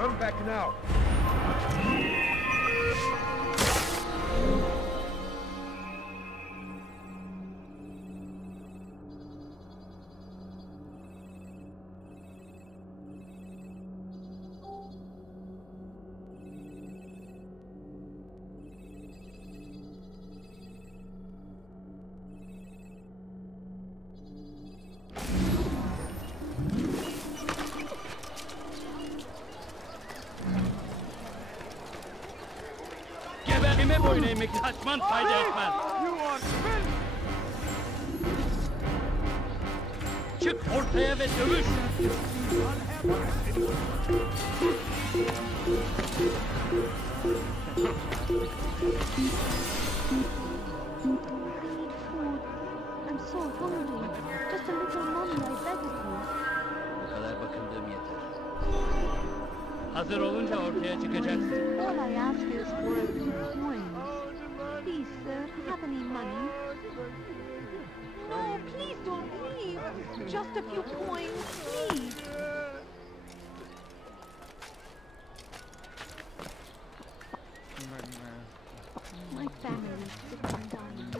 Come back now. Kime boyun eğmek saçman fayda etmez. Çık ortaya ve dövüş. I'm so hungry. Just a little money, I beg of you. Bu kadar bakındığım yeter. Hazır olunca ortaya çıkacaksın. All I ask is for a few coins. Please, sir, have any money? No, please don't leave. Just a few coins, please. My family's sick and dying.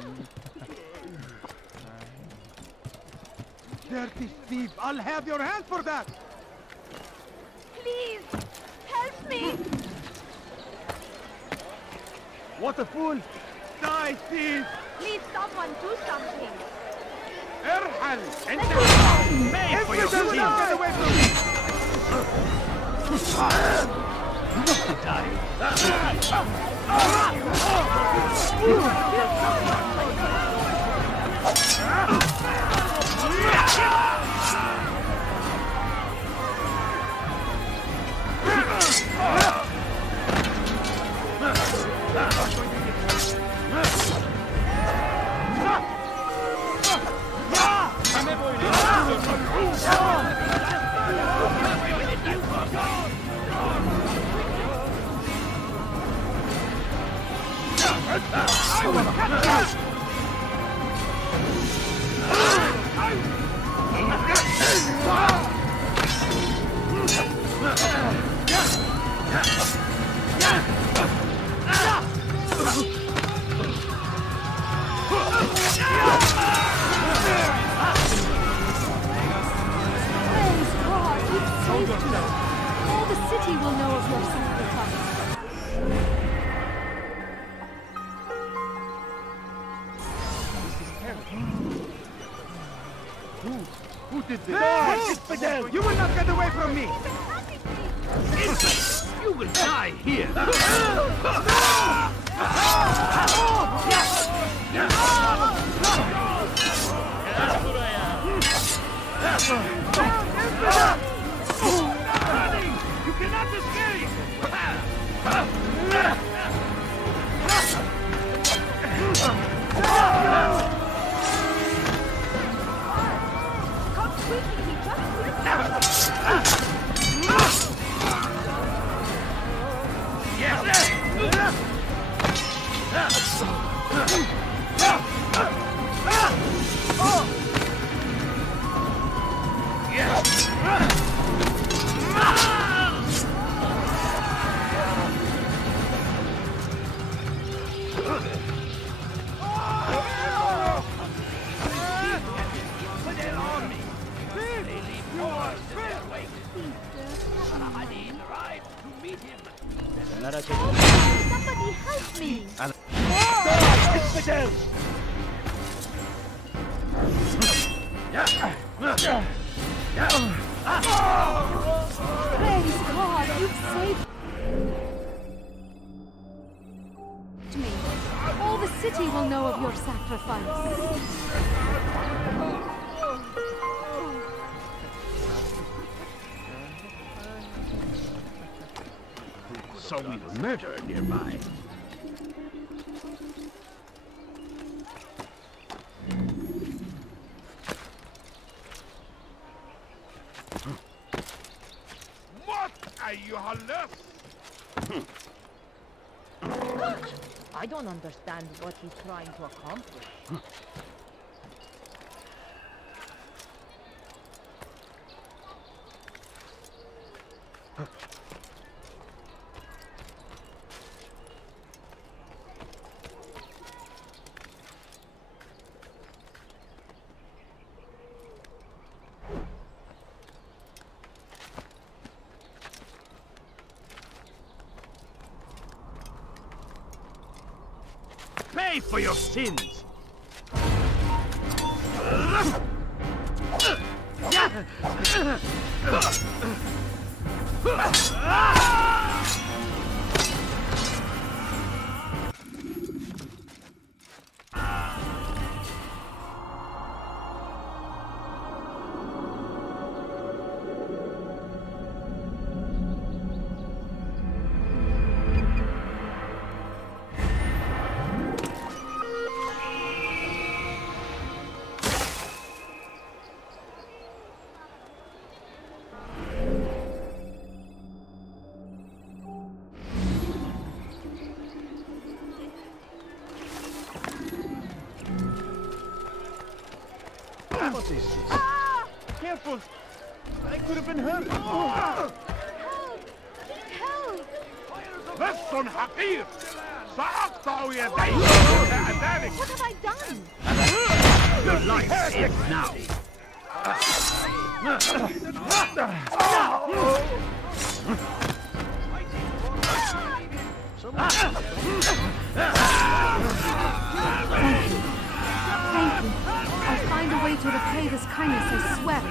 Dirty thief! I'll have your hand for that! Please, help me! What a fool! Die, thief! Please, someone do something. ارحل! انت Pay for your Everyone sins. get away from me! Kime boyun eğmek Praise God, you've saved me. All the city will know of your sacrifice. Who did this? No! You will not get away from me! You will die here. Gel buraya. You cannot escape! Come quickly, he just Yes! Somebody help me! Infidel! Praise God, you've saved me. All the city will know of your sacrifice. So we've murder nearby. What are you left? I don't understand what he's trying to accomplish. Pay for your sins! What is this? Careful! I could have been hurt! Help! Help! لص حقير سأقطع يديك ذلك. What have I done? Your life is now! Thank you. I'll find a way to repay this kindness, I swear it.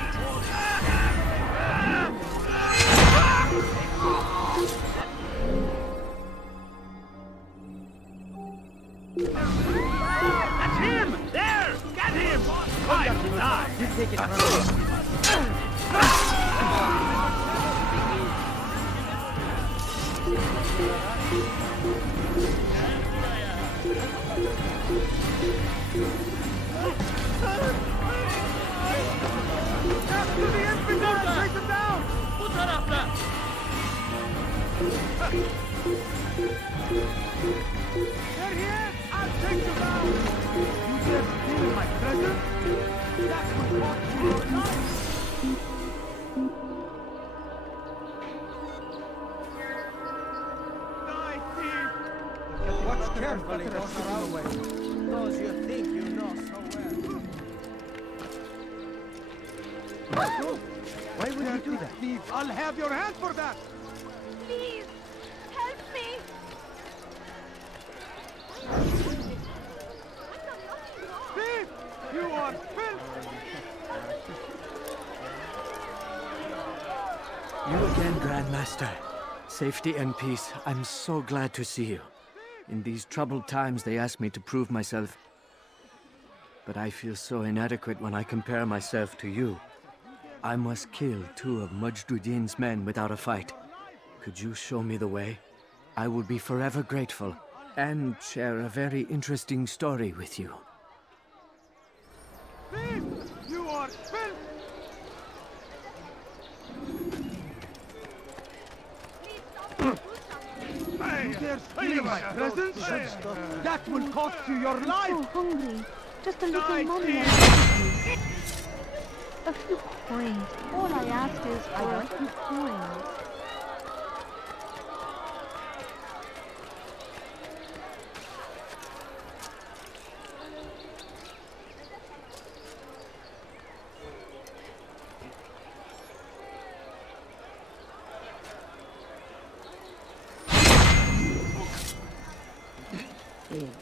That's him! There! Get him! Time to die! You take it from me. After the infidel! Take him down! Bu tarafta! There he is! I'll take you down! You just steal my treasure? That would cost you your life! Die, thief! Watch carefully, those you think you know so well. Why would you do that? Thief, I'll have your hand for that! Please, help me! Thief! You are filth! You again, Grandmaster. Safety and peace. I'm so glad to see you. In these troubled times, they ask me to prove myself. But I feel so inadequate when I compare myself to you. I must kill 2 of Majduddin's men without a fight. Could you show me the way? I will be forever grateful, and share a very interesting story with you. Thief! You are filth! You dare steal my presents? That will cost you your I'm life! so hungry. Just a little Die, money. thief! A few coins. All I ask is for a few coins. failed.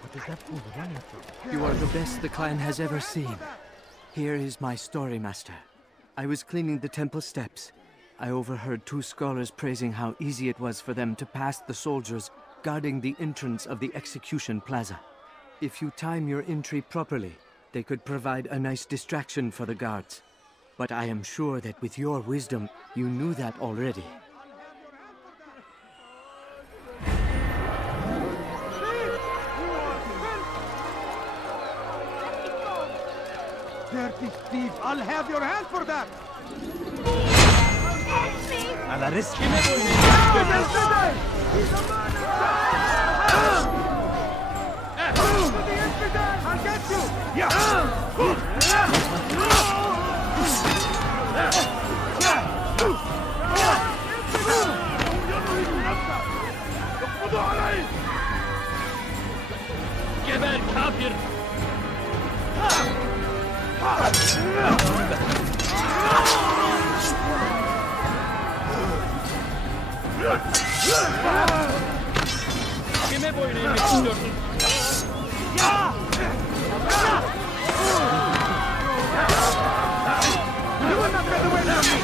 What is that fool running from? You are the best the clan has ever seen. Here is my story, Master. I was cleaning the temple steps. I overheard two scholars praising how easy it was for them to pass the soldiers guarding the entrance of the execution plaza. If you time your entry properly, they could provide a nice distraction for the guards. But I am sure that with your wisdom, you knew that already. Dirty thief! I'll have your hand for that! Alla risk. He's a murderer! To the infidel! I'll get you! جبل كافر. Kime boyun eğmek istiyorsun? You will not get away from me!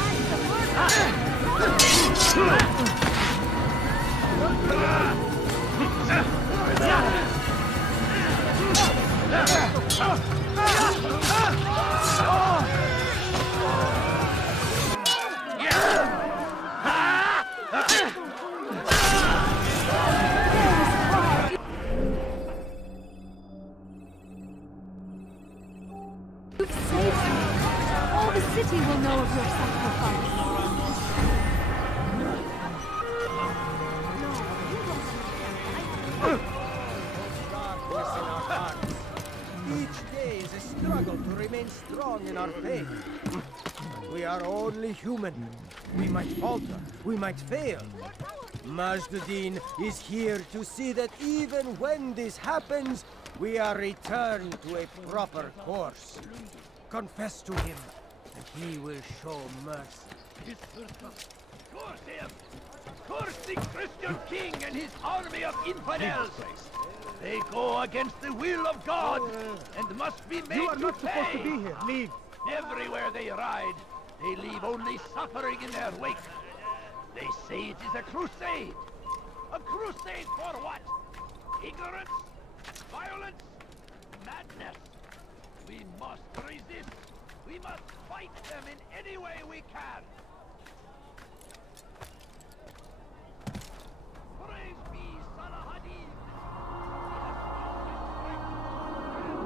You've saved me. All the city will know of your sacrifice. Darkness in our hearts. Each day is a struggle to remain strong in our faith. We are only human. We might falter. We might fail. Majduddin is here to see that even when this happens, we are returned to a proper course. Confess to him, and he will show mercy. Curse him! Curse the Christian king and his army of infidels! They go against the will of God and must be made You are to not supposed to pay. be here. Leave. Everywhere they ride, they leave only suffering in their wake. They say it is a crusade. A crusade for what? Ignorance? Violence? Madness? We must resist. We must fight them in any way we can. Praise be Salah-ad-Din. He has shown his strength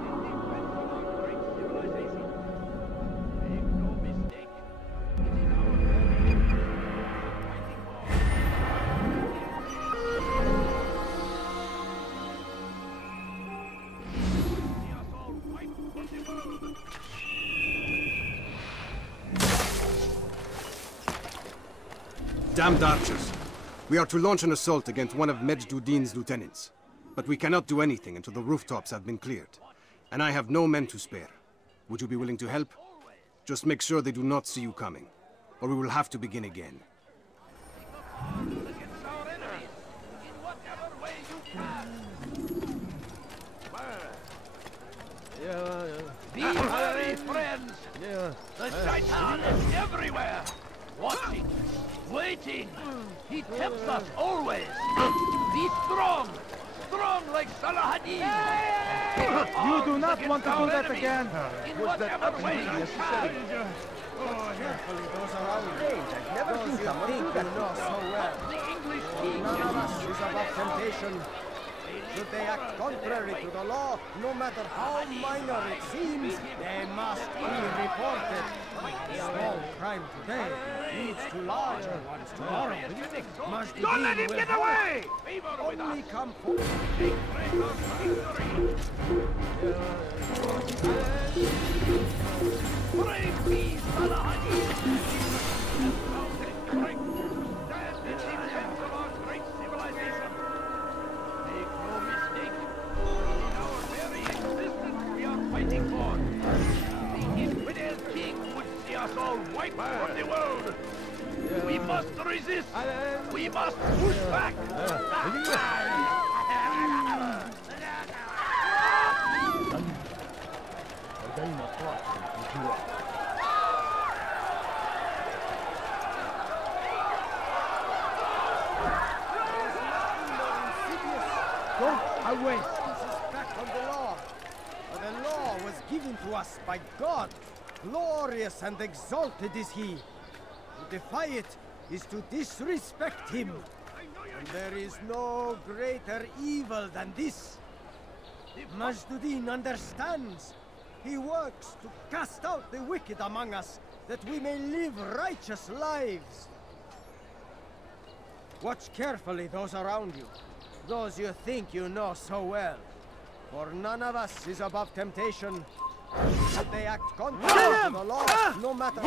and defense of our great civilization. Make no mistake. It is our very fighting for. See us all fight for the world. Damned archers! We are to launch an assault against one of Majduddin's lieutenants. But we cannot do anything until the rooftops have been cleared. And I have no men to spare. Would you be willing to help? Just make sure they do not see you coming, or we will have to begin again. Against our enemies, in whatever way you can. Be wary, friends. The Shaitan is everywhere, watching, waiting. He tempts us always. Be strong, strong like Salah-ad-Din. You do not want to do that again. In whatever way you can. Carefully, those around range. I've never seen someone who know so well. The English king None of us is above temptation. Should they act contrary to the law, no matter how minor it seems, they must be reported. Small crime today leads to larger ones tomorrow. Majduddin Don't let him will get hope away! Favor with only us. come forward. Take praise of victory. Praise be Salah-ad-Din. And mountain strength stand in defense of our great civilization. Make no mistake, it is our very existence we are fighting for. The infidel king would see us all all wiped from the world. We must resist. We must push back. Go away. This is back on the law. For the law was given to us by God. Glorious and exalted is he. To defy it is to disrespect him. And there is no greater evil than this. Majduddin understands. He works to cast out the wicked among us, that we may live righteous lives. Watch carefully those around you, those you think you know so well. For none of us is above temptation. Should they act contrary to the law, no matter...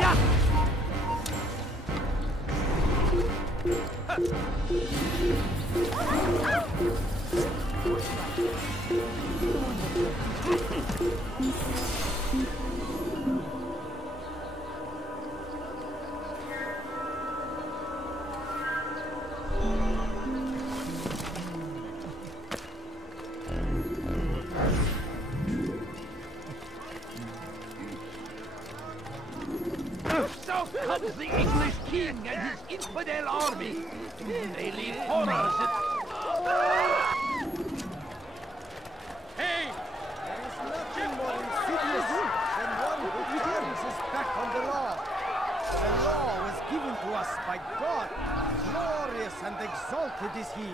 So comes the English king and his infidel army. They leave horrors and... There is nothing more insidious than one who turns his back on the law. For the law was given to us by God. Glorious and exalted is he.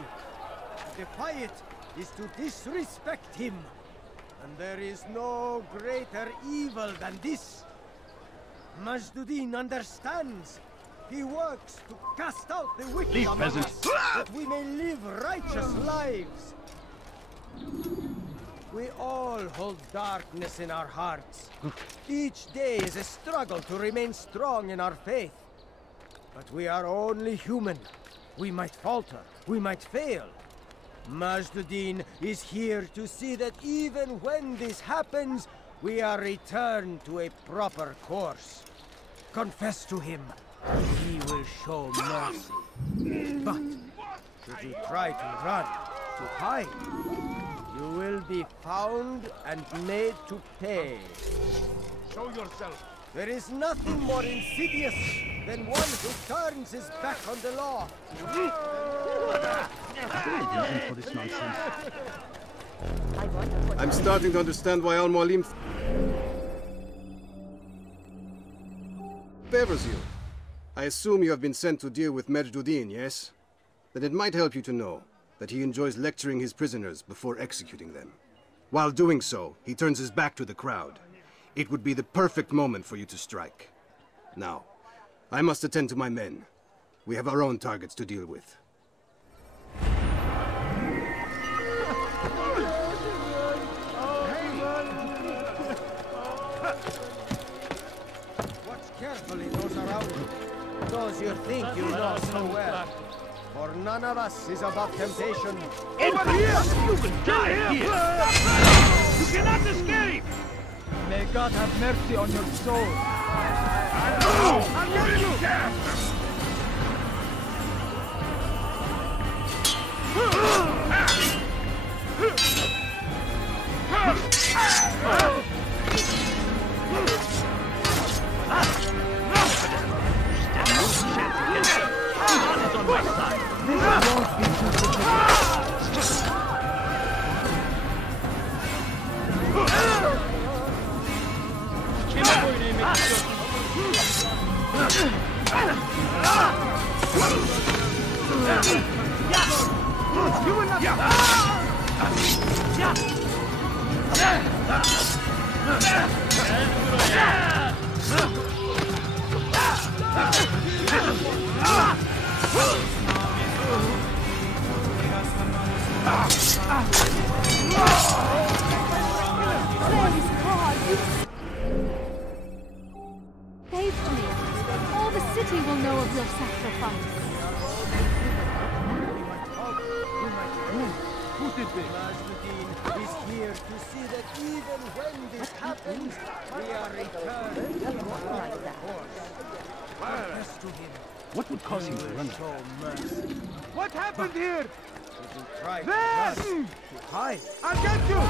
To defy it is to disrespect him. And there is no greater evil than this. Majduddin understands. He works to cast out the wicked among us, that we may live righteous lives. We all hold darkness in our hearts. Each day is a struggle to remain strong in our faith. But we are only human. We might falter, we might fail. Majduddin is here to see that even when this happens, we are returned to a proper course. Confess to him, he will show mercy. But should you try to run, to hide, you will be found and made to pay. Show yourself. There is nothing more insidious than one who turns his back on the law. I'm starting to understand why Al-Mualim favors you. I assume you have been sent to deal with Majduddin, yes? Then it might help you to know that he enjoys lecturing his prisoners before executing them. While doing so, he turns his back to the crowd. It would be the perfect moment for you to strike. Now, I must attend to my men. We have our own targets to deal with. Watch carefully those around you, those you think you know so well. For none of us is above temptation. Over here! You can die here! You cannot escape! May God have mercy on your soul. I'm getting you! Saved me. All the city will know of your sacrifice. Who did this? Majduddin is here to see that even when this happens, we are returned to our course. confess to him. What would cause him to run? Show mercy. What happened here? You will try to There! run, to hide. I'll get you!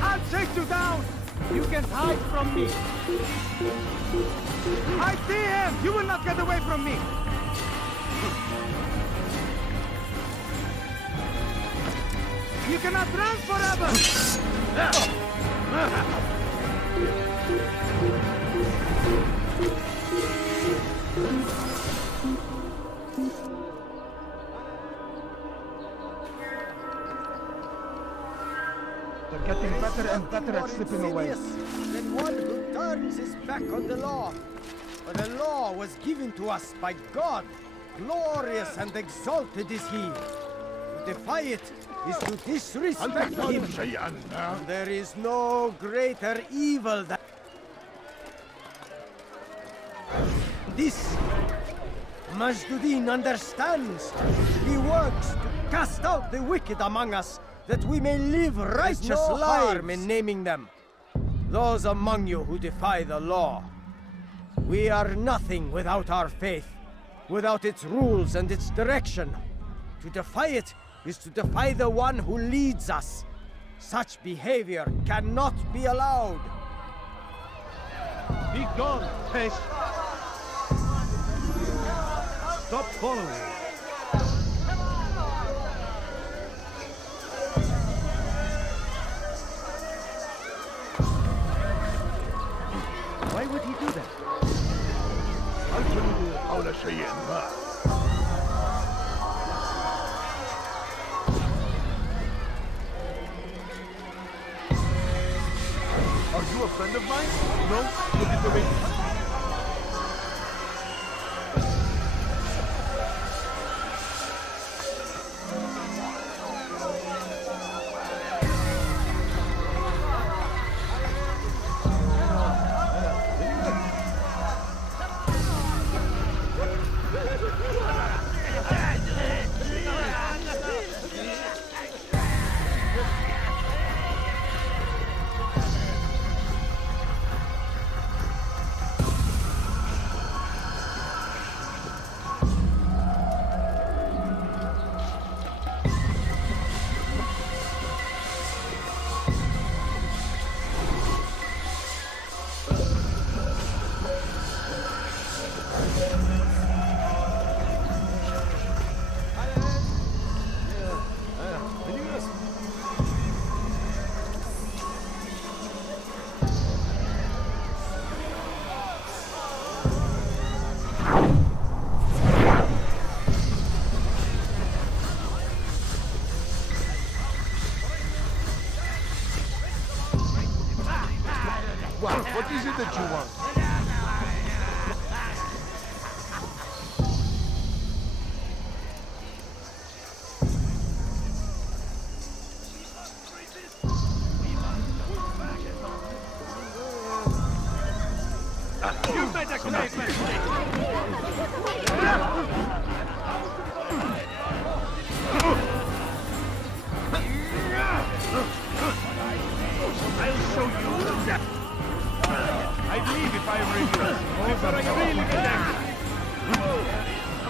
I'll take you down! You can hide from me! I see him! You will not get away from me! You cannot run forever! They're getting better and better at slipping away. Than one who turns his back on the law. For the law was given to us by God. Glorious and exalted is he. To defy it is to disrespect him. And there is no greater evil than this. Majduddin understands. He works to cast out the wicked among us, that we may live righteous lives in naming them. Those among you who defy the law. We are nothing without our faith, without its rules and its direction. To defy it is to defy the one who leads us. Such behavior cannot be allowed. Be gone, Pesh! Stop following! Why would he do that? حول شيء ما. Are you a friend of mine? No? Look at the way. What is it that you want? You made a great mistake! I'll show you that! I'd leave if I were you. Before I really get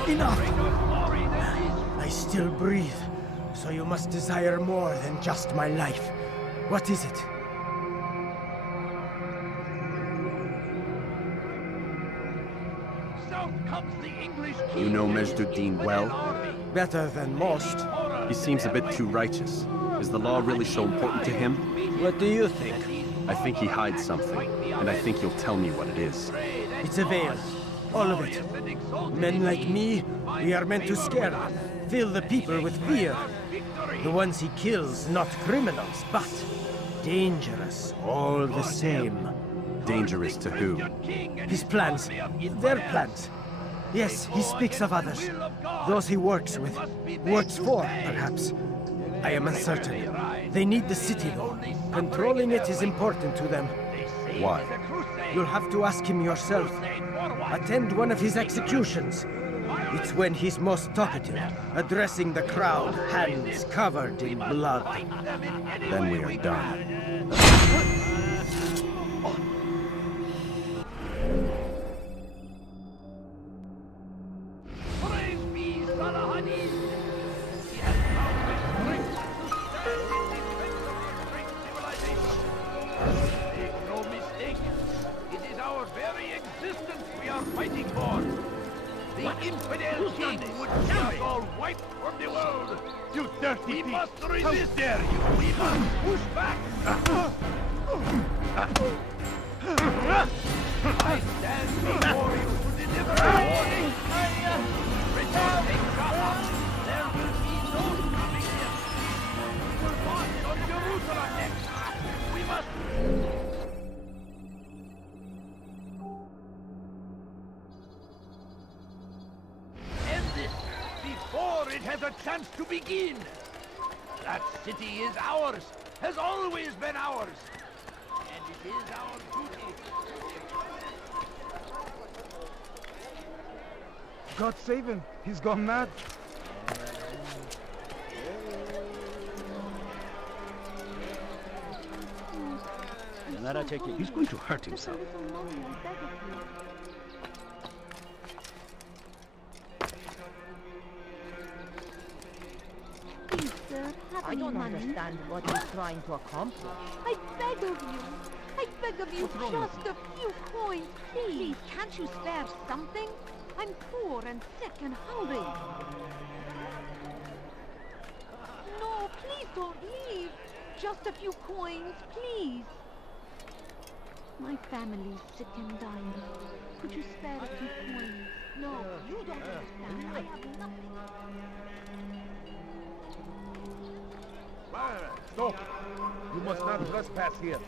angry. Enough! I still breathe, so you must desire more than just my life. What is it? You know Majduddin well? Better than most. He seems a bit too righteous. Is the law really so important to him? What do you think? I think he hides something, and I think you'll tell me what it is. It's a veil. All of it. Men like me, we are meant to scare them, fill the people with fear. The ones he kills, not criminals, but dangerous all the same. Dangerous to who? His plans, their plans. Yes, he speaks of others. Those he works with, works for, perhaps. I am uncertain. They need the city, though. Controlling it is important to them. Why? You'll have to ask him yourself. Attend one of his executions. It's when he's most talkative, addressing the crowd, hands covered in blood. Then we are done. fighting for? The infidel king would see us all wiped from the world. You dirty We thief! must resist, dare you. We must push back. I stand before you to deliver a warning. Returning Jaffa, there will be no coming here. We will march on Jerusalem next. We must... end this before it has a chance to begin. That city is ours, has always been ours. And it is our duty. God save him! He's gone mad! Kenara çekil. He's going to hurt himself. Please, sir, have I any don't money? understand what he's trying to accomplish. I beg of you. I beg of you, just a few coins, please. Can't you spare something? I'm poor and sick and hungry. No, please don't leave. Just a few coins, please. My family's sick and dying. Could you spare a few coins? No, you don't understand. I have nothing. Stop! You must not trespass here.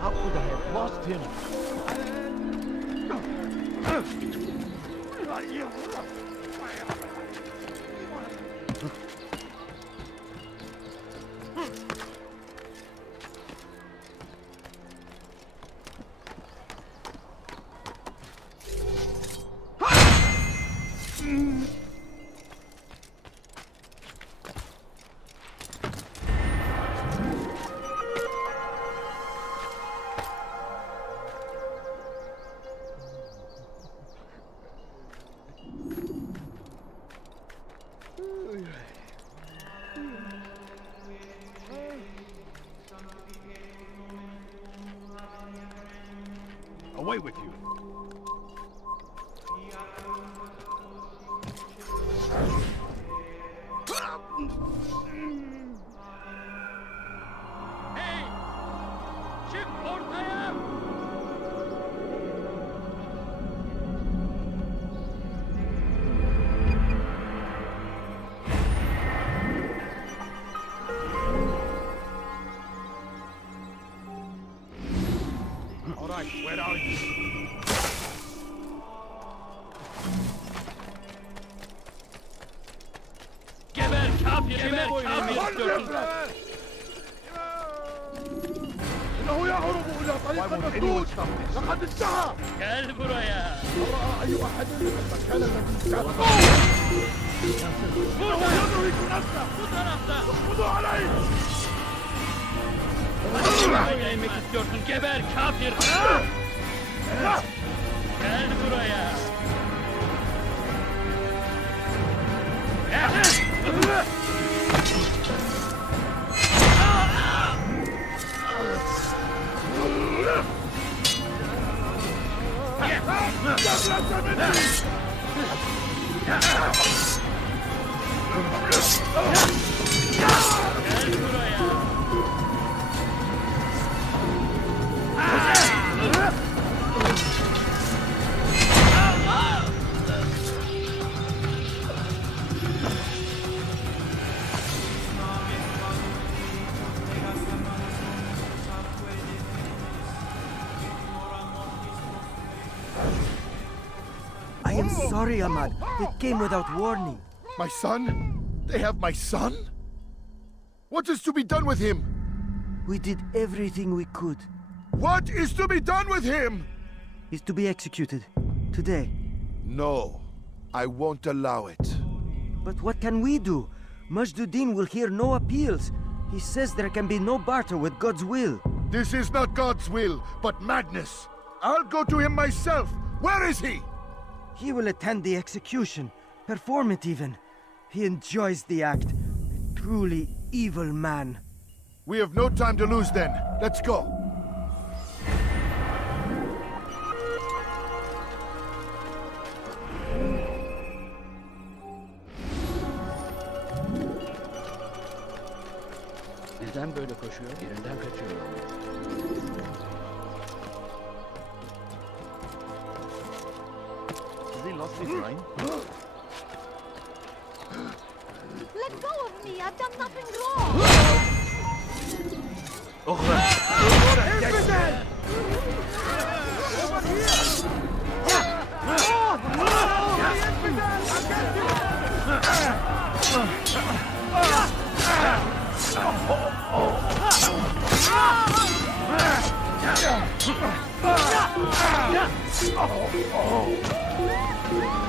How could I have lost him? Away with you. Hey! Çık ortaya! All right, where are you? Geber kafir! Geber kafir istiyorsun! إنه يهرب إلى طريق المسدود لقد انتهى Gel buraya! رأى أي أحد المكان الذي كان إنه يدرك نفسه Bu tarafta! خذوا عليه Buraya inmek istiyorsun! Geber kafir! Gel buraya! Gel buraya! I am sorry, Ahmad. They came without warning. My son? They have my son? What is to be done with him? We did everything we could. What is to be done with him? He's to be executed. Today. No, I won't allow it. But what can we do? Majd-ud-Din will hear no appeals. He says there can be no barter with God's will. This is not God's will, but madness. I'll go to him myself. Where is he? He will attend the execution. Perform it even. He enjoys the act. A truly evil man. We have no time to lose then. Let's go. Neden böyle koşuyor? Yerinden kaçıyor. Has he lost his mind? Let go of me! I've done nothing wrong!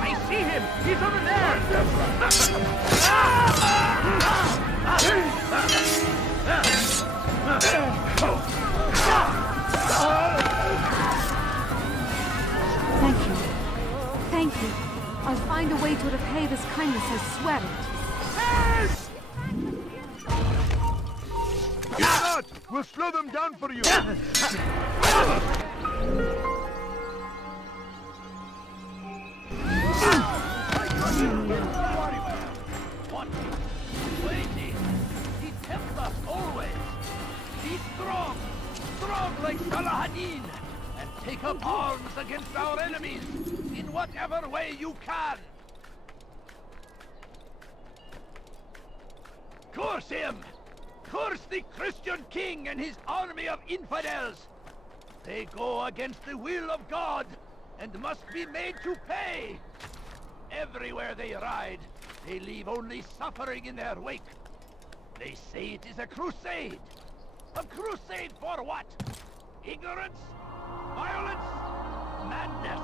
I see him! He's over there! Thank you. Thank you. I'll find a way to repay this kindness, I swear it. If not, we'll slow them down for you. Waiting! He tempts us always! Be strong! Strong like Salah-ad-Din! And take up arms against our enemies! In whatever way you can! Curse him! Curse the Christian king and his army of infidels! They go against the will of God, and must be made to pay! Everywhere they ride, they leave only suffering in their wake. They say it is a crusade. A crusade for what? Ignorance? Violence? Madness?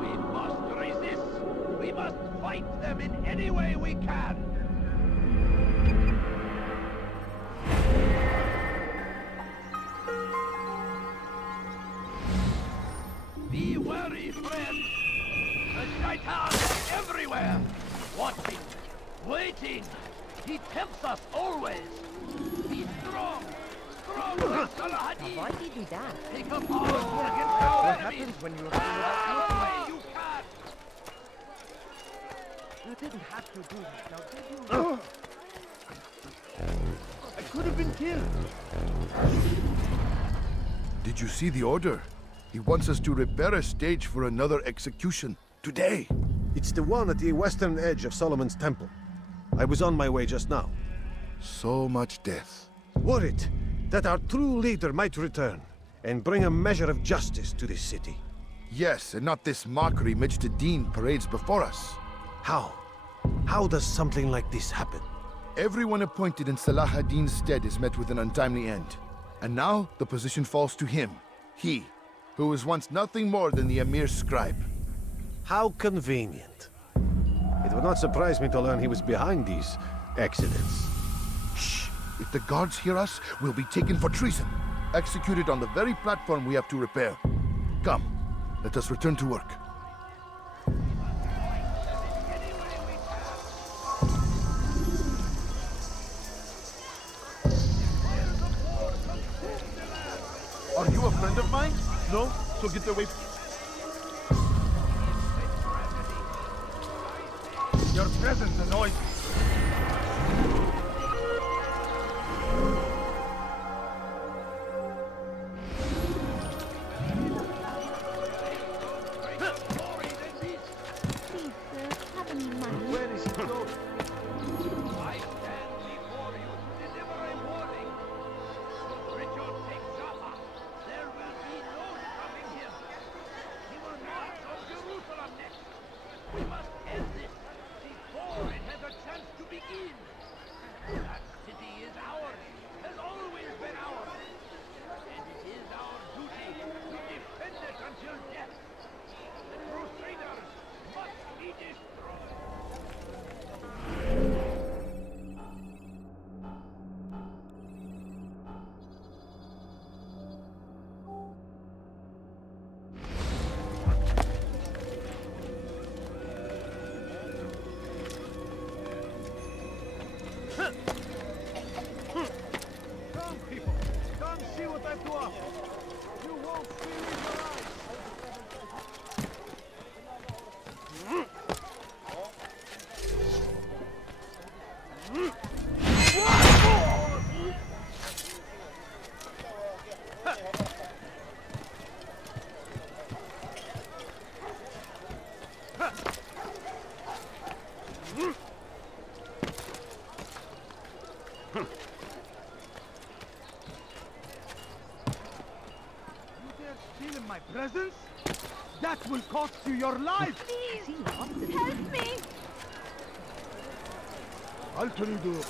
We must resist. We must fight them in any way we can. Be wary, friend. The Shaitan is everywhere. Watching. Waiting. He tempts us always. Be strong. Strong like Salah-ad-Din. Why did you do that? Take up arms against our What enemies. happens when you're Whatever way you can. You didn't have to do that, now did you? I could have been killed. Did you see the order? He wants us to repair a stage for another execution. Today. It's the one at the western edge of Solomon's Temple. I was on my way just now. So much death. Worried that our true leader might return and bring a measure of justice to this city. Yes, and not this mockery Majd-ud-Din parades before us. How? How does something like this happen? Everyone appointed in Salah-ad-Din's stead is met with an untimely end. And now the position falls to him. He, who was once nothing more than the Emir's scribe. How convenient. It would not surprise me to learn he was behind these accidents. Shh! If the guards hear us, we'll be taken for treason. Executed on the very platform we have to repair. Come, let us return to work. Are you a friend of mine? No? So get away. Your presence annoys me. Please, sir, have any money? Where is he going? I stand before you to deliver a warning. Should Richard take Jaffa, there will be no stopping him. He will march on Jerusalem next. We must end this before it has a chance to begin. That city is cost you your life! Please, help me! هل تريد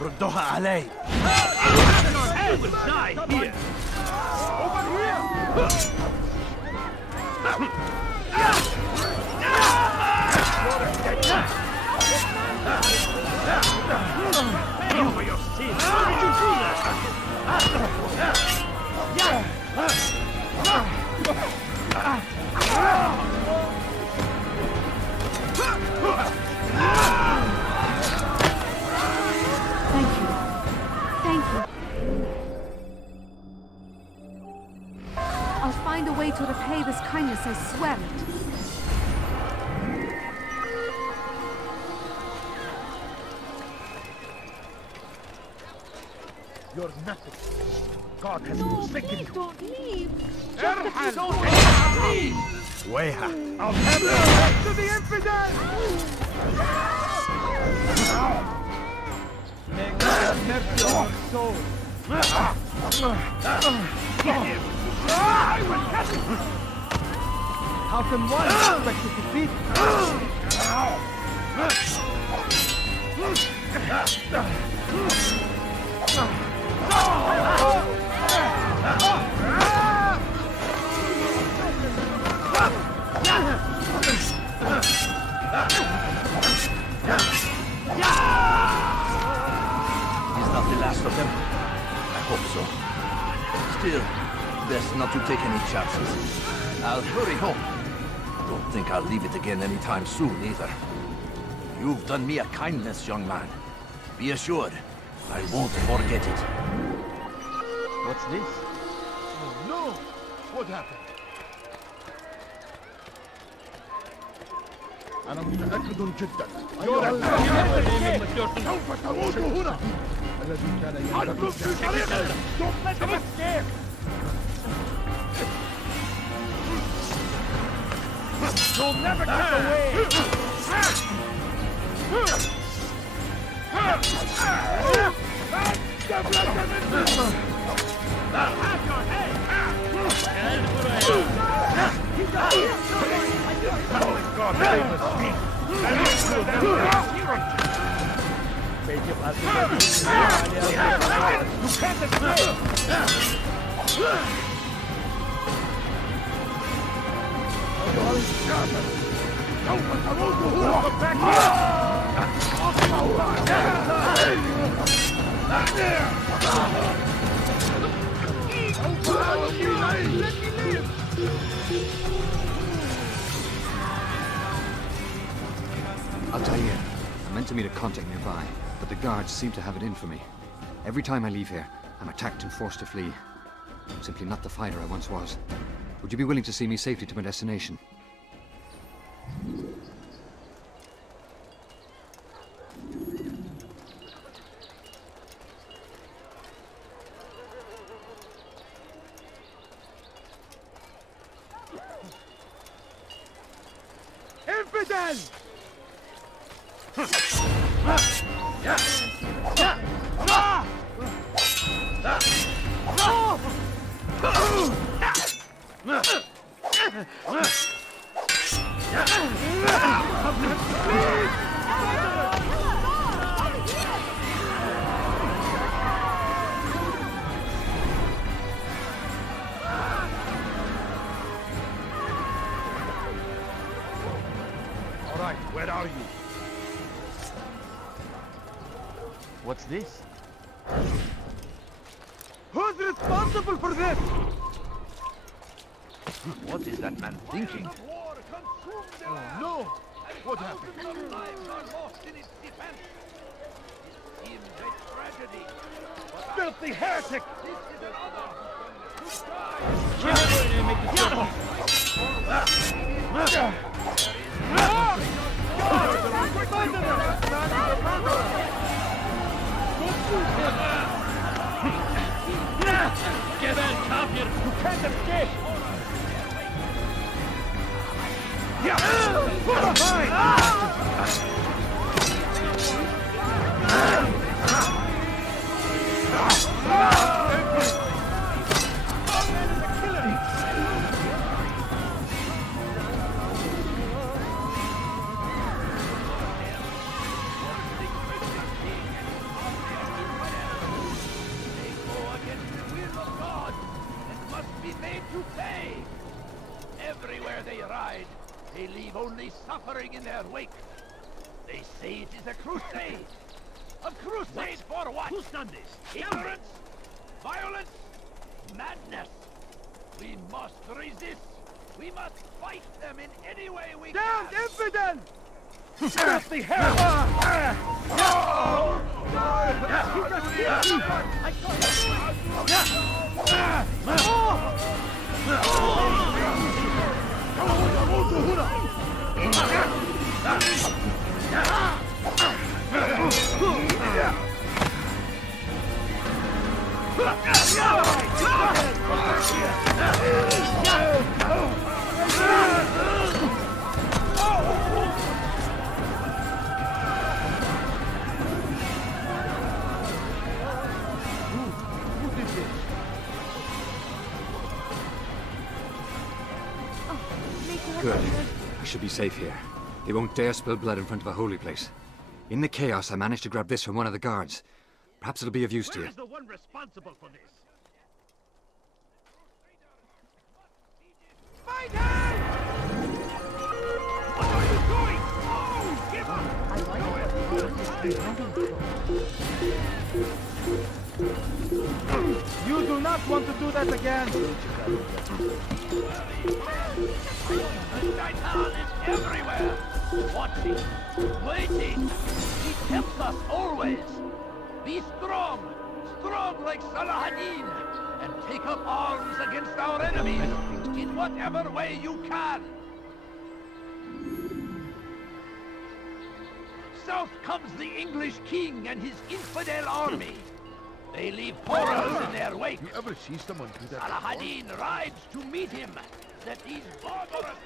ردوها علي. You will die here! over here! Pay for your sins! How did you do that? Thank you. Thank you. I'll find a way to repay this kindness, I swear it. You're nothing. God has No, forsaken please you. don't leave. Erhan! Please! Wayha. I'll have you back to the infidel! May God have mercy on your soul. How can one expect to defeat? Is that the last of them? I hope so. Still, best not to take any chances. I'll hurry home. Don't think I'll leave it again anytime soon, either. You've done me a kindness, young man. Be assured, I won't forget it. What's this? Oh no! What happened? أنا متأكد جدا. سوف تموت هنا. الذي كان يعلم في طريقك. Don't let him escape. You'll never get away. God save us, me. You can't escape. Altair, I meant to meet a contact nearby, but the guards seem to have it in for me. Every time I leave here, I'm attacked and forced to flee. I'm simply not the fighter I once was. Would you be willing to see me safely to my destination? Infidel! All right, where are you? What's this? Who's responsible for this? What is that man thinking? Oh no! What happened? Some lives are lost in its defense. It seems a tragedy. Filthy heretic! Gebel Kafir! You can't escape! only suffering in their wake. They say it is a crusade. A crusade for what? Who's done this? Ignorance? Violence? Madness? We must resist. We must fight them in any way we can. Damned infidel! Stop the hell! Good. I should be safe here. They won't dare spill blood in front of a holy place. In the chaos, I managed to grab this from one of the guards. Perhaps it'll be of use to you. Where is the one responsible for this? Fight him! What are you doing? Oh, give up! You do not want to do that again. Shaitan is everywhere, watching, waiting. He tempts us always. Be strong, strong like Salah-ad-Din, and take up arms against our enemies in whatever way you can. South comes the English king and his infidel army. They leave horrors in their wake. You ever see someone do that? Salah-ad-Din rides to meet him. That these barbarous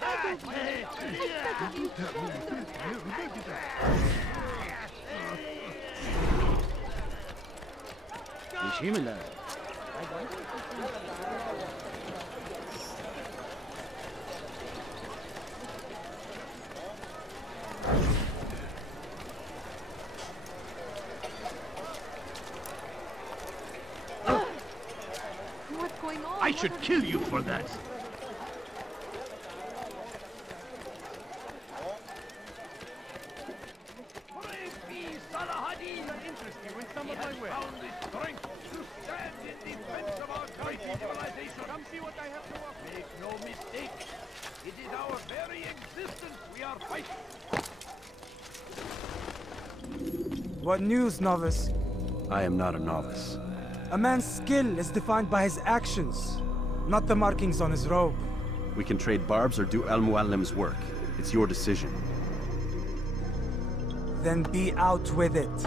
What's going on? I should kill you for that. What news, novice? I am not a novice. A man's skill is defined by his actions, not the markings on his robe. We can trade barbs or do Al-Muallim's work. It's your decision. Then be out with it.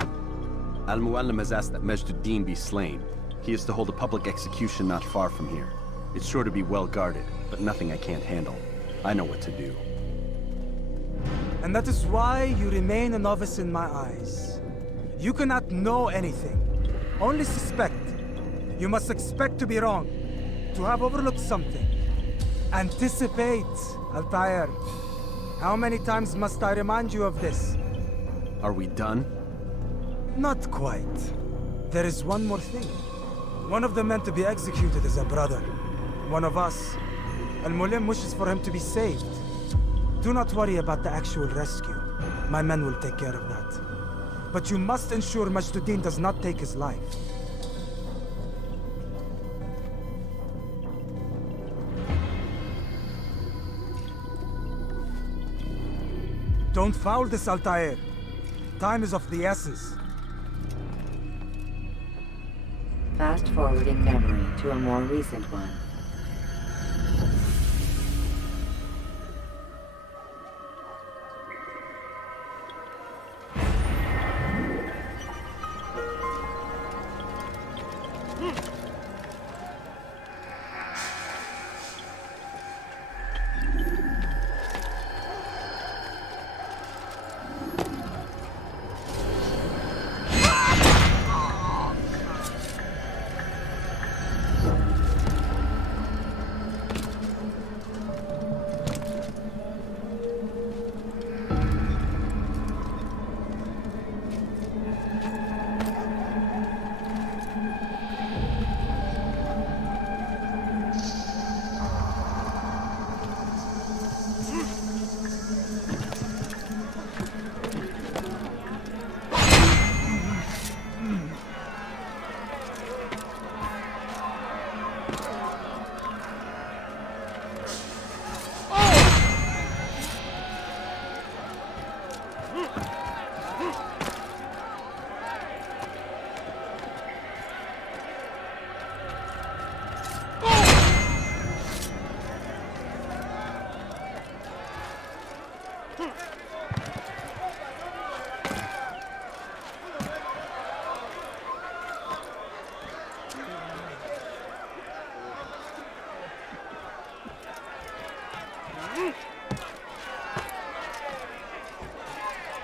Al-Muallim has asked that Majd-ud-Din be slain. He is to hold a public execution not far from here. It's sure to be well guarded, but nothing I can't handle. I know what to do. And that is why you remain a novice in my eyes. You cannot know anything, only suspect. You must expect to be wrong, to have overlooked something. Anticipate, Altair. How many times must I remind you of this? Are we done? Not quite. There is one more thing. One of the men to be executed is a brother. One of us. Al-Muallim wishes for him to be saved. Do not worry about the actual rescue. My men will take care of that. But you must ensure Majd-ud-Din does not take his life. Don't foul this, Altair. Time is of the essence. Fast-forwarding memory to a more recent one.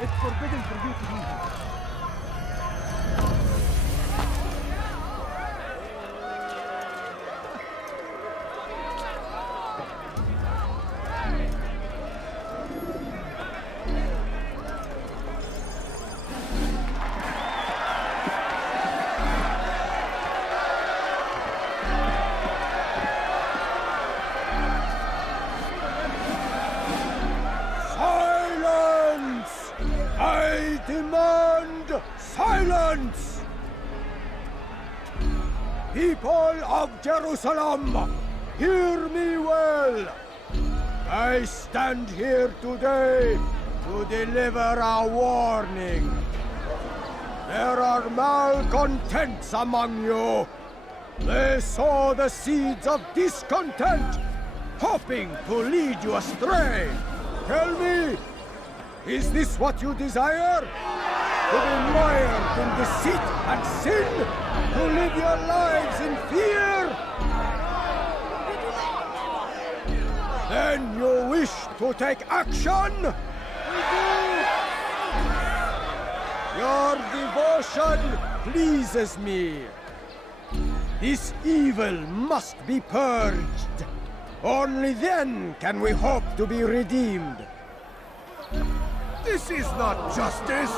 It's forbidden for you to be here. Demand silence! People of Jerusalem, hear me well. I stand here today to deliver a warning. There are malcontents among you. They sow the seeds of discontent, hoping to lead you astray. Tell me, is this what you desire? To be mired in deceit and sin? To live your lives in fear? Then you wish to take action? Your devotion pleases me. This evil must be purged. Only then can we hope to be redeemed. This is not justice!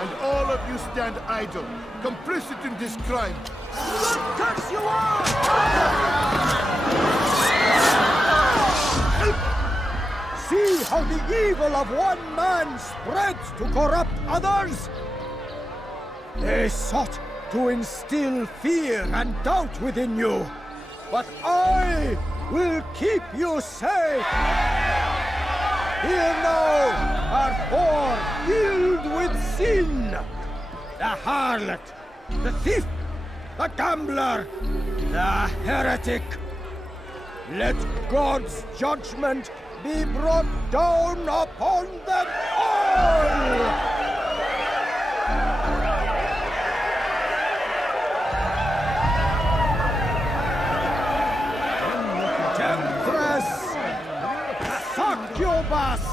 And all of you stand idle, complicit in this crime. Curse you all! See how the evil of one man spreads to corrupt others? They sought to instill fear and doubt within you, but I will keep you safe. Here now are four filled with sin. The harlot, the thief, the gambler, the heretic. Let God's judgment be brought down upon them all! Succubus!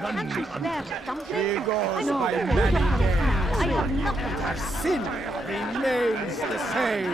Can't you spare something? She goes No, by no, many names. I have nothing. Her sin remains the same.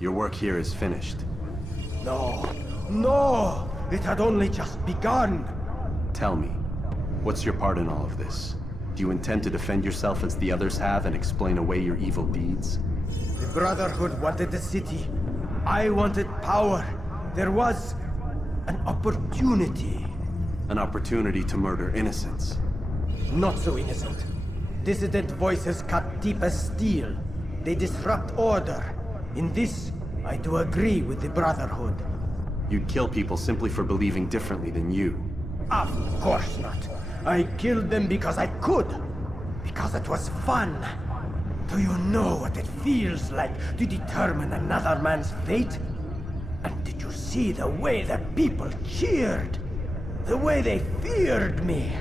Your work here is finished. No, no! It had only just begun. Tell me, what's your part in all of this? Do you intend to defend yourself as the others have and explain away your evil deeds? The Brotherhood wanted the city. I wanted power. There was an opportunity. An opportunity to murder innocents. Not so innocent. Dissident voices cut deep as steel. They disrupt order. In this, I do agree with the Brotherhood. You'd kill people simply for believing differently than you. Of course not. I killed them because I could. Because it was fun. Do you know what it feels like to determine another man's fate? And did you see the way the people cheered? The way they feared me?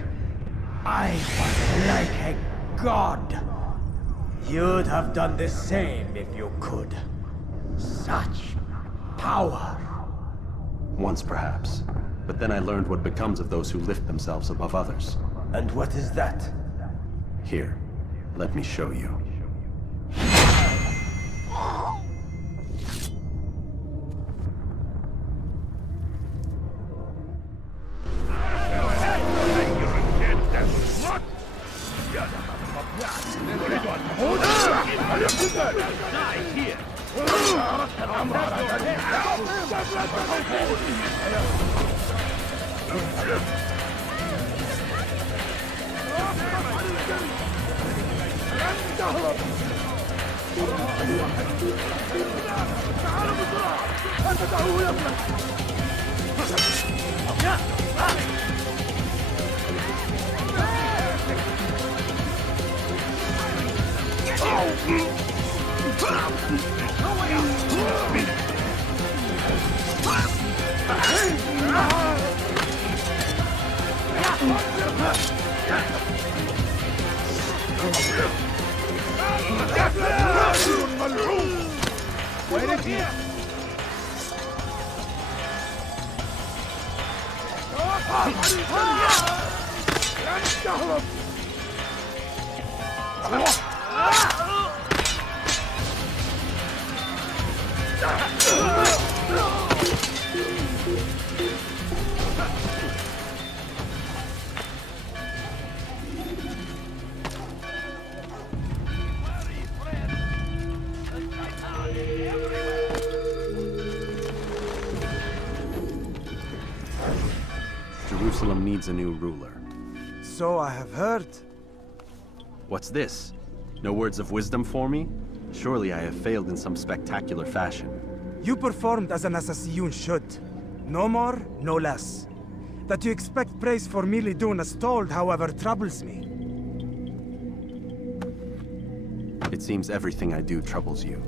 I was like a god. You'd have done the same if you could. Such power. Once, perhaps. But then I learned what becomes of those who lift themselves above others. And what is that? Here, let me show you. Jerusalem needs a new ruler. So I have heard. What's this? No words of wisdom for me? Surely I have failed in some spectacular fashion. You performed as an assassin should. No more, no less. That you expect praise for merely doing as told, however, troubles me. It seems everything I do troubles you.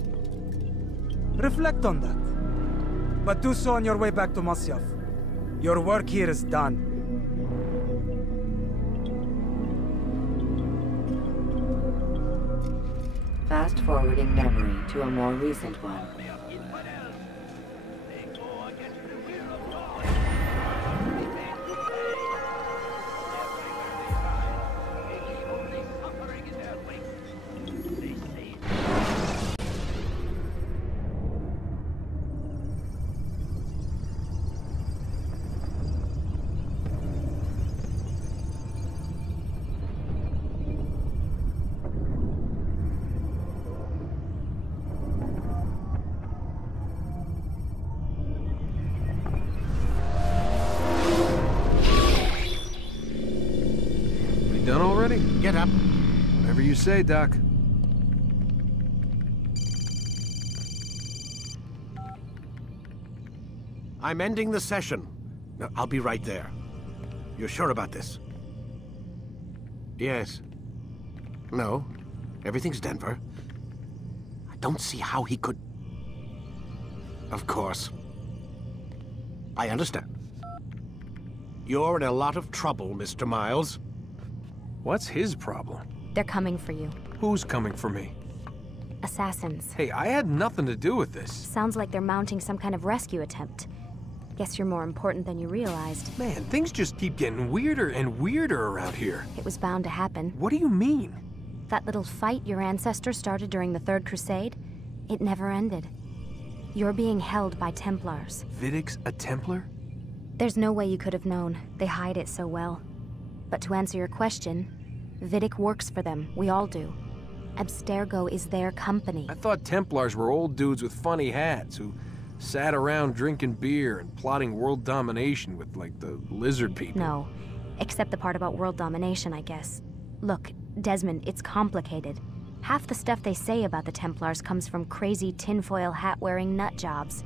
Reflect on that. But do so on your way back to Masyaf. Your work here is done. Fast-forwarding memory to a more recent one. Done already? Get up. Whatever you say, Doc. I'm ending the session. I'll be right there. You're sure about this? Yes. No. Everything's Denver. I don't see how he could... Of course. I understand. You're in a lot of trouble, Mr. Miles. What's his problem? They're coming for you. Who's coming for me? Assassins. Hey, I had nothing to do with this. Sounds like they're mounting some kind of rescue attempt. Guess you're more important than you realized. Man, things just keep getting weirder and weirder around here. It was bound to happen. What do you mean? That little fight your ancestors started during the Third Crusade, it never ended. You're being held by Templars. Vidic's a Templar? There's no way you could have known. They hide it so well. But to answer your question, Vidic works for them. We all do. Abstergo is their company. I thought Templars were old dudes with funny hats who sat around drinking beer and plotting world domination with, like, the lizard people. No. Except the part about world domination, I guess. Look, Desmond, it's complicated. Half the stuff they say about the Templars comes from crazy tinfoil hat-wearing nut jobs.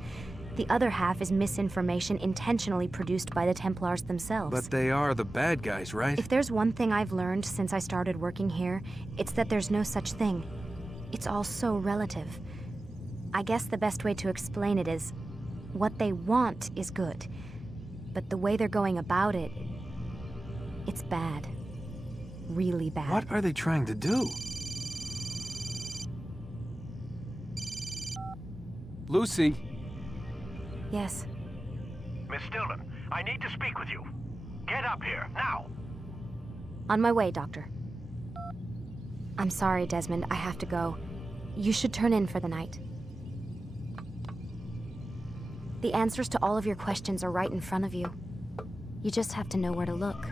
The other half is misinformation intentionally produced by the Templars themselves. But they are the bad guys, right? If there's one thing I've learned since I started working here, it's that there's no such thing. It's all so relative. I guess the best way to explain it is, what they want is good, but the way they're going about it, it's bad. Really bad. What are they trying to do? Lucy? Yes. Miss Stillman, I need to speak with you. Get up here, now! On my way, Doctor. I'm sorry, Desmond, I have to go. You should turn in for the night. The answers to all of your questions are right in front of you. You just have to know where to look.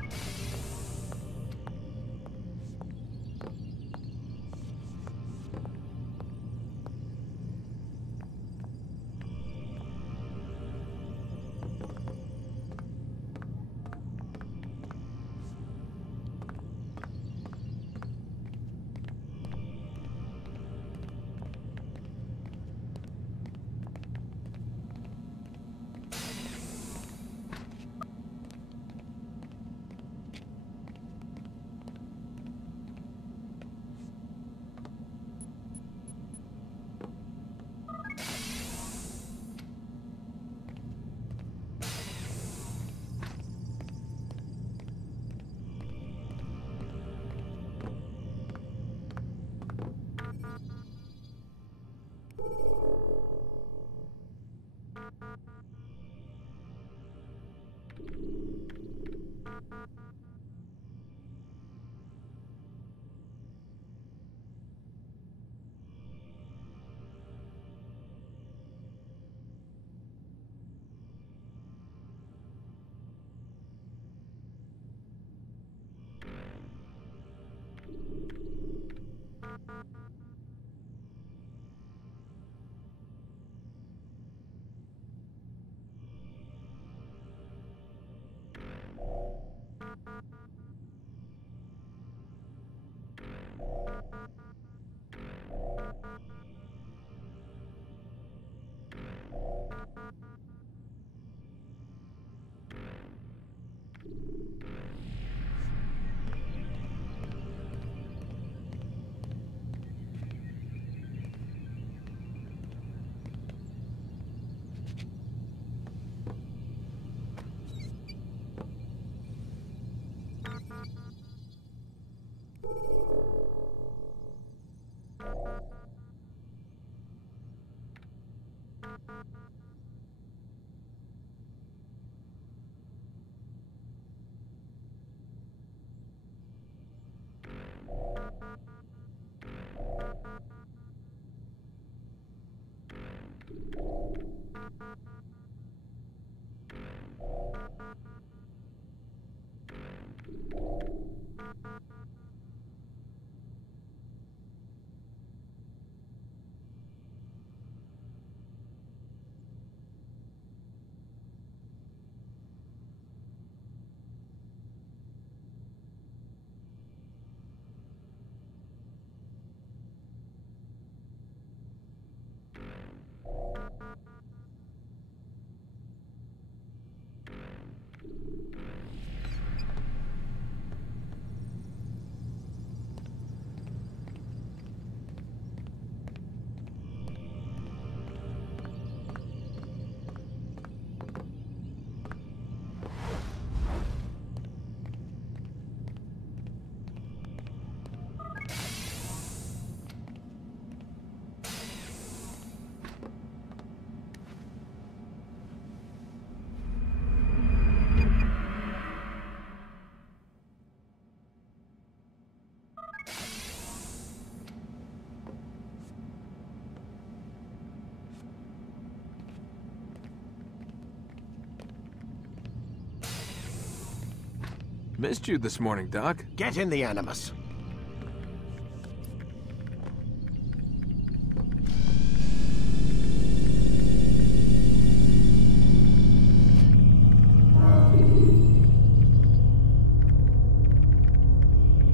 Missed you this morning, Doc. Get in the Animus.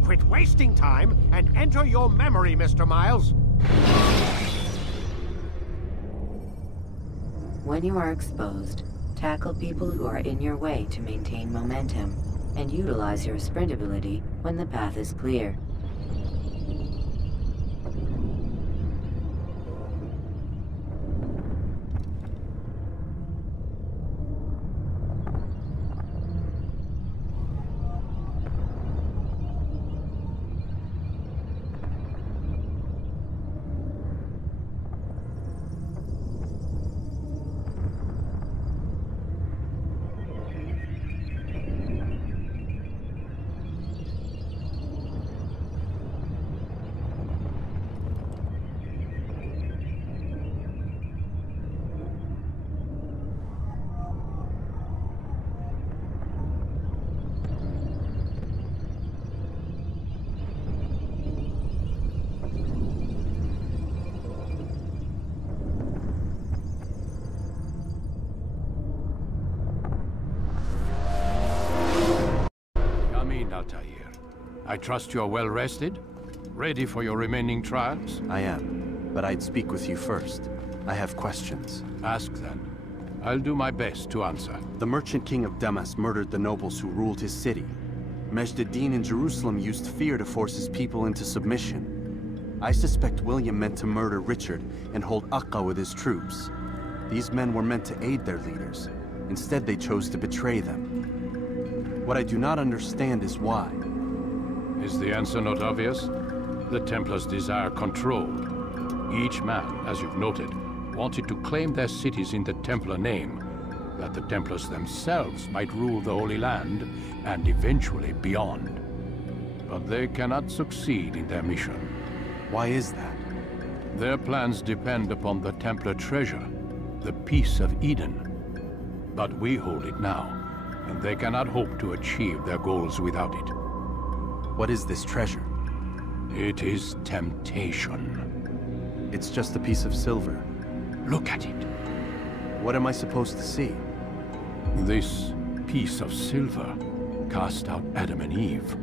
Quit wasting time and enter your memory, Mr. Miles. When you are exposed, tackle people who are in your way to maintain momentum, and utilize your sprint ability when the path is clear. trust you're well rested? Ready for your remaining trials? I am, but I'd speak with you first. I have questions. Ask then. I'll do my best to answer. The merchant king of Damas murdered the nobles who ruled his city. Majd ad-Din in Jerusalem used fear to force his people into submission. I suspect William meant to murder Richard and hold Akka with his troops. These men were meant to aid their leaders. Instead, they chose to betray them. What I do not understand is why. Is the answer not obvious? The Templars desire control. Each man, as you've noted, wanted to claim their cities in the Templar name, that the Templars themselves might rule the Holy Land, and eventually beyond. But they cannot succeed in their mission. Why is that? Their plans depend upon the Templar treasure, the Peace of Eden. But we hold it now, and they cannot hope to achieve their goals without it. What is this treasure? It is temptation. It's just a piece of silver. Look at it. What am I supposed to see? This piece of silver cast out Adam and Eve.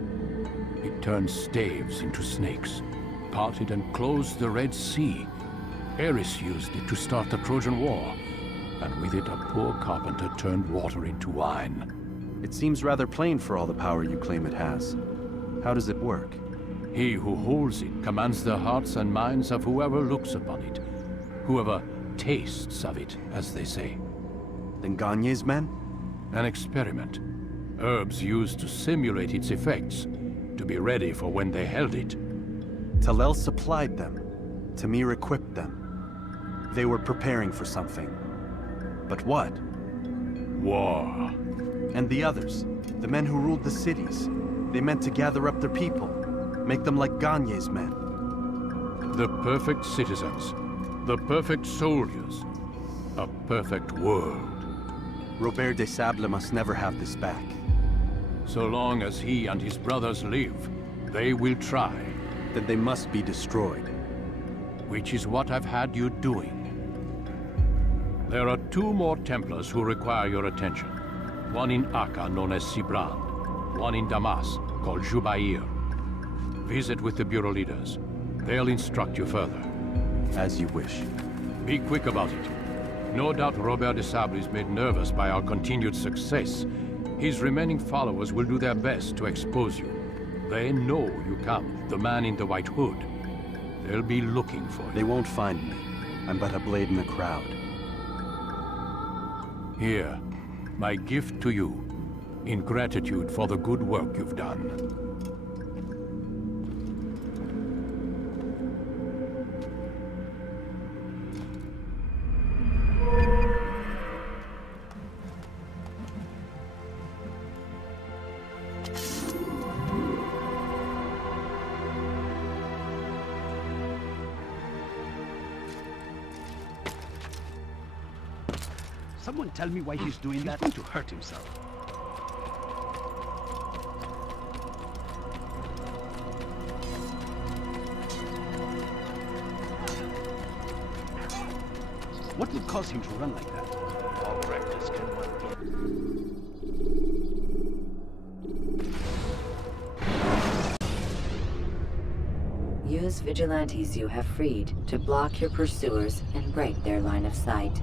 It turned staves into snakes, parted and closed the Red Sea. Ares used it to start the Trojan War, and with it a poor carpenter turned water into wine. It seems rather plain for all the power you claim it has. How does it work? He who holds it commands the hearts and minds of whoever looks upon it. Whoever tastes of it, as they say. Then Gagne's men? An experiment. Herbs used to simulate its effects, to be ready for when they held it. Talel supplied them. Tamir equipped them. They were preparing for something. But what? War. And the others, the men who ruled the cities, they meant to gather up their people, make them like Gagne's men. The perfect citizens, the perfect soldiers, a perfect world. Robert des Sables must never have this back. So long as he and his brothers live, they will try. Then they must be destroyed. Which is what I've had you doing. There are 2 more Templars who require your attention. One in Akka, known as Sibrand. One in Damas, called Jubair. Visit with the Bureau leaders. They'll instruct you further. As you wish. Be quick about it. No doubt Robert des Sables is made nervous by our continued success. His remaining followers will do their best to expose you. They know you come, the man in the white hood. They'll be looking for you. They won't find me. I'm but a blade in the crowd. Here, my gift to you, in gratitude for the good work you've done. Someone tell me why he's doing that? He's going to hurt himself. What would cause him to run like that? All reckless can Use vigilantes you have freed to block your pursuers and break their line of sight.